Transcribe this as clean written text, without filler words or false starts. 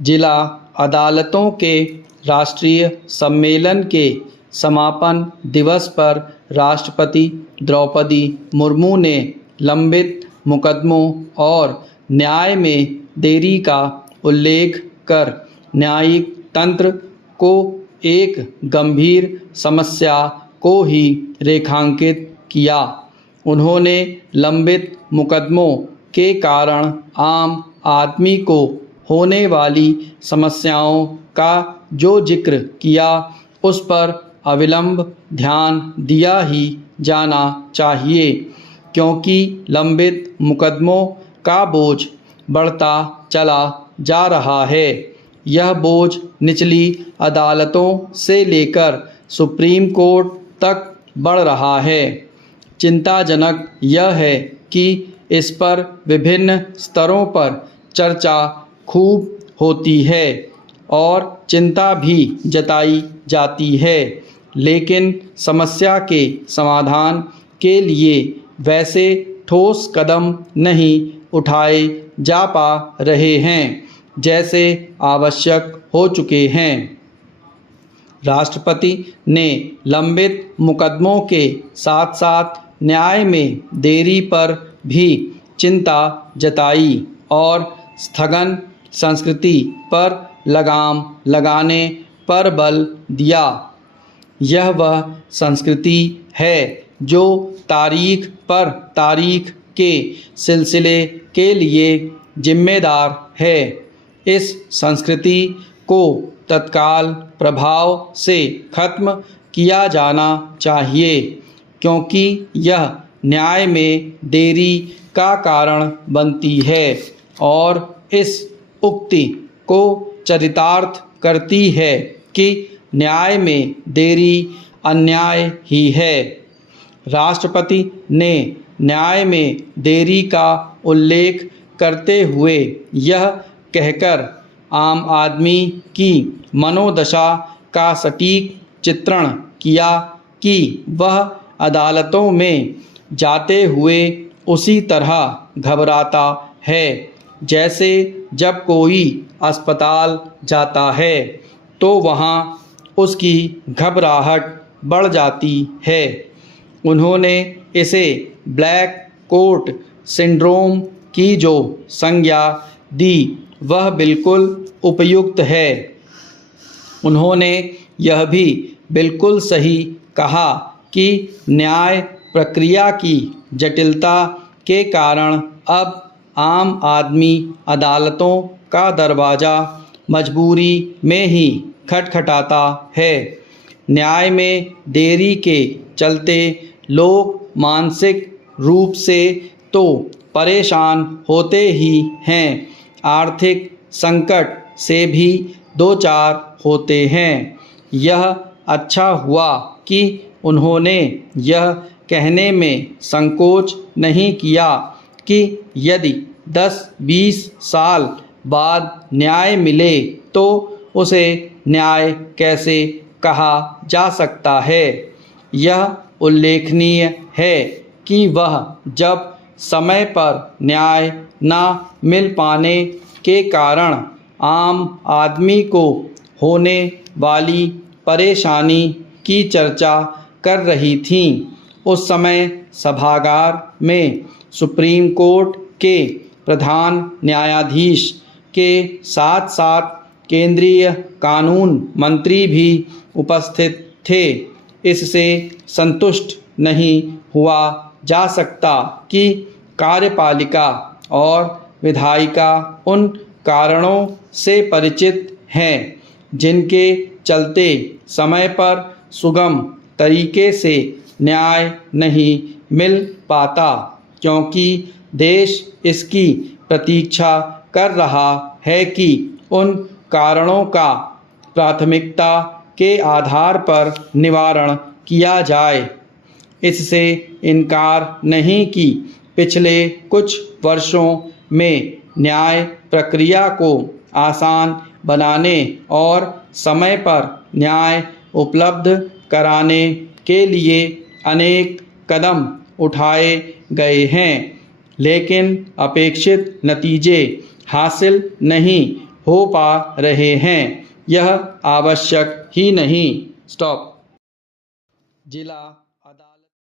जिला अदालतों के राष्ट्रीय सम्मेलन के समापन दिवस पर राष्ट्रपति द्रौपदी मुर्मू ने लंबित मुकदमों और न्याय में देरी का उल्लेख कर न्यायिक तंत्र को एक गंभीर समस्या को ही रेखांकित किया। उन्होंने लंबित मुकदमों के कारण आम आदमी को होने वाली समस्याओं का जो जिक्र किया, उस पर अविलंब ध्यान दिया ही जाना चाहिए, क्योंकि लंबित मुकदमों का बोझ बढ़ता चला जा रहा है। यह बोझ निचली अदालतों से लेकर सुप्रीम कोर्ट तक बढ़ रहा है। चिंताजनक यह है कि इस पर विभिन्न स्तरों पर चर्चा खूब होती है और चिंता भी जताई जाती है, लेकिन समस्या के समाधान के लिए वैसे ठोस कदम नहीं उठाए जा पा रहे हैं जैसे आवश्यक हो चुके हैं। राष्ट्रपति ने लंबित मुकदमों के साथ साथ न्याय में देरी पर भी चिंता जताई और स्थगन संस्कृति पर लगाम लगाने पर बल दिया। यह वह संस्कृति है जो तारीख पर तारीख के सिलसिले के लिए जिम्मेदार है। इस संस्कृति को तत्काल प्रभाव से खत्म किया जाना चाहिए, क्योंकि यह न्याय में देरी का कारण बनती है और इस उक्ति को चरितार्थ करती है कि न्याय में देरी अन्याय ही है। राष्ट्रपति ने न्याय में देरी का उल्लेख करते हुए यह कहकर आम आदमी की मनोदशा का सटीक चित्रण किया कि वह अदालतों में जाते हुए उसी तरह घबराता है जैसे जब कोई अस्पताल जाता है तो वहाँ उसकी घबराहट बढ़ जाती है। उन्होंने इसे ब्लैक कोट सिंड्रोम की जो संज्ञा दी वह बिल्कुल उपयुक्त है। उन्होंने यह भी बिल्कुल सही कहा कि न्याय प्रक्रिया की जटिलता के कारण अब आम आदमी अदालतों का दरवाज़ा मजबूरी में ही खटखटाता है। न्याय में देरी के चलते लोग मानसिक रूप से तो परेशान होते ही हैं, आर्थिक संकट से भी दो चार होते हैं। यह अच्छा हुआ कि उन्होंने यह कहने में संकोच नहीं किया कि यदि 10-20 साल बाद न्याय मिले तो उसे न्याय कैसे कहा जा सकता है। यह उल्लेखनीय है कि वह जब समय पर न्याय न मिल पाने के कारण आम आदमी को होने वाली परेशानी की चर्चा कर रही थीं, उस समय सभागार में सुप्रीम कोर्ट के प्रधान न्यायाधीश के साथ साथ केंद्रीय कानून मंत्री भी उपस्थित थे। इससे संतुष्ट नहीं हुआ जा सकता कि कार्यपालिका और विधायिका उन कारणों से परिचित हैं जिनके चलते समय पर सुगम तरीके से न्याय नहीं मिल पाता, क्योंकि देश इसकी प्रतीक्षा कर रहा है कि उन कारणों का प्राथमिकता के आधार पर निवारण किया जाए। इससे इनकार नहीं कि पिछले कुछ वर्षों में न्याय प्रक्रिया को आसान बनाने और समय पर न्याय उपलब्ध कराने के लिए अनेक कदम उठाए गए हैं, लेकिन अपेक्षित नतीजे हासिल नहीं हो पा रहे हैं। यह आवश्यक ही नहीं। स्टॉप। जिला अदालत